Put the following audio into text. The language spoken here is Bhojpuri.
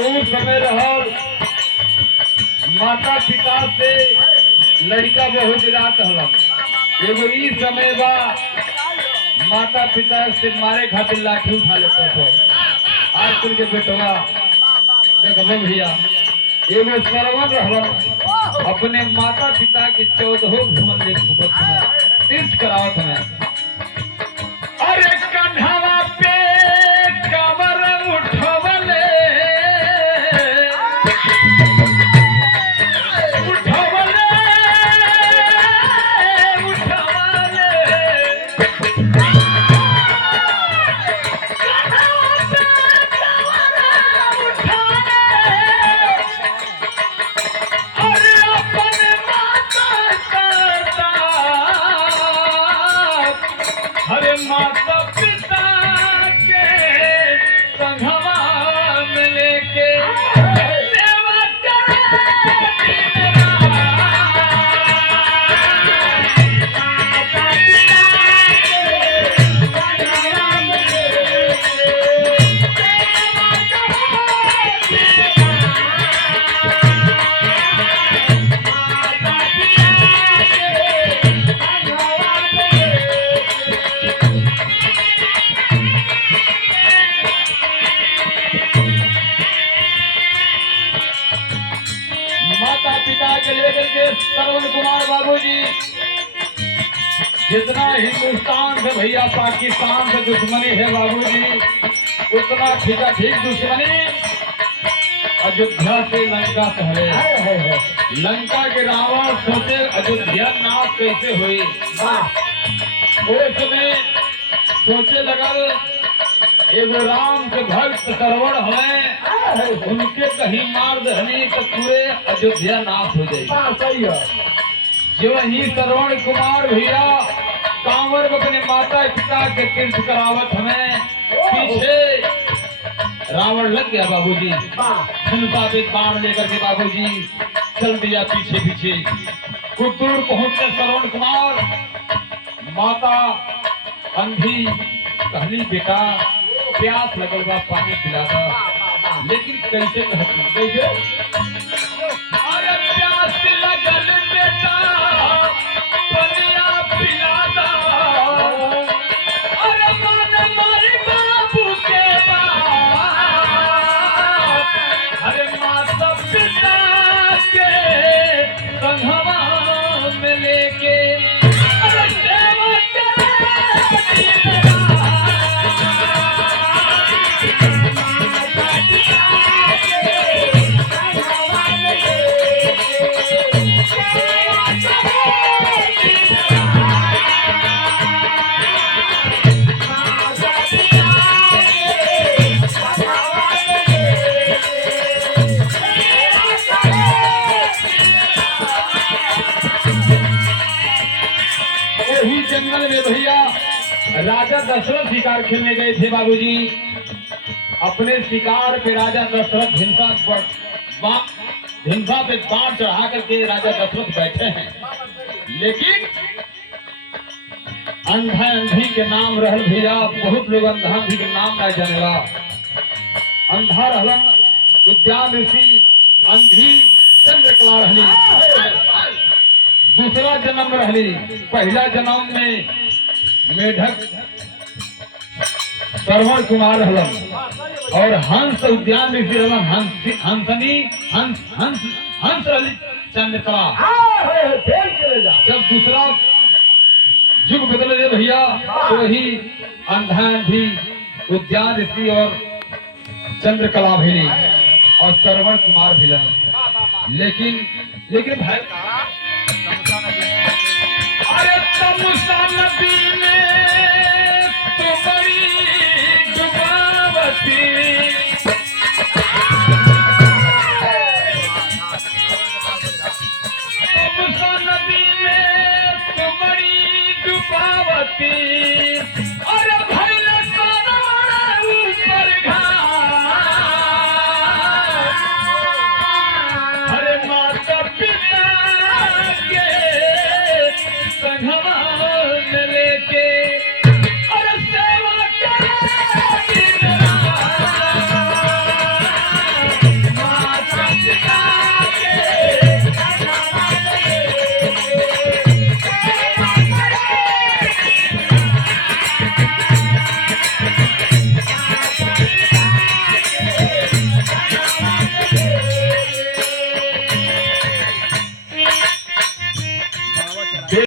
उस समय रहल माता पिता से लड़का बहुत रात हलन। एगो ई समय बा माता पिता से मारे खातिर लाठी उठा लेता था। आजकल के बेटवा देखो भैया एगो सरवन रहलन अपने माता पिता के 14 घूमन ले घूमत में तीर्थ करावत में। अरे कंधवा पे कमर उठवले माता पिता के संघवा में लेके सेवा माता पिता के लेकर के श्रवण कुमार बाबूजी जितना हिंदुस्तान से भैया पाकिस्तान से दुश्मनी है बाबूजी उतना ठीक दुश्मनी अयोध्या से लंका से है। लंका के रावण सोचे अयोध्या नाश कैसे हुई। उस समय सोचे लगल एगो राम के भक्त सरवण है उनके कहीं मार दहनी तो पूरे अयोध्या नाश हो जाएगी। जो ही श्रवण कुमार भैया कांवर अपने माता पिता के तीर्थ करावत हमें पीछे रावण लग गया बाबूजी। झुलसा पे बाण लेकर के बाबूजी चल दिया पीछे पीछे। कुछ दूर पहुंचने श्रवण कुमार माता अंधी कहली बेटा प्यास लगल बा पानी पिला दो। लेकिन कैसे कहती कैसे अरे प्यास लगल बेटा पनिया पिला दो। अरे मन मारी बाबू के बात अरे माता पिता के संघवा में लेके अरे सेवा जंगल में भैया राजा दशरथ शिकार खेलने गए थे बाबूजी। अपने शिकार पे राजा दशरथ हिंसा पे बाण चढ़ा करके राजा दशरथ बैठे हैं। लेकिन अंधा अंधी के नाम रहल भैया बहुत लोग अंधा अंधी के नाम ना जानेला। अंधा रहलन उद्यान ऋषि अंधी चंद्रकला रहली। दूसरा जन्म रहली पहला जन्म में मेढक श्रवण कुमार रहलन और हंस उद्यान ऋषि रहलन हंस रहली चंद्रकला। जब दूसरा युग बदले भैया तो वही अंधा अंधी उद्यान ऋषि और चंद्रकला भेली और श्रवण कुमार भेलन। लेकिन भाई अरे तमुसा नदी में तो बड़ी डुबावती तमुसा नदी में तो बड़ी डुबावती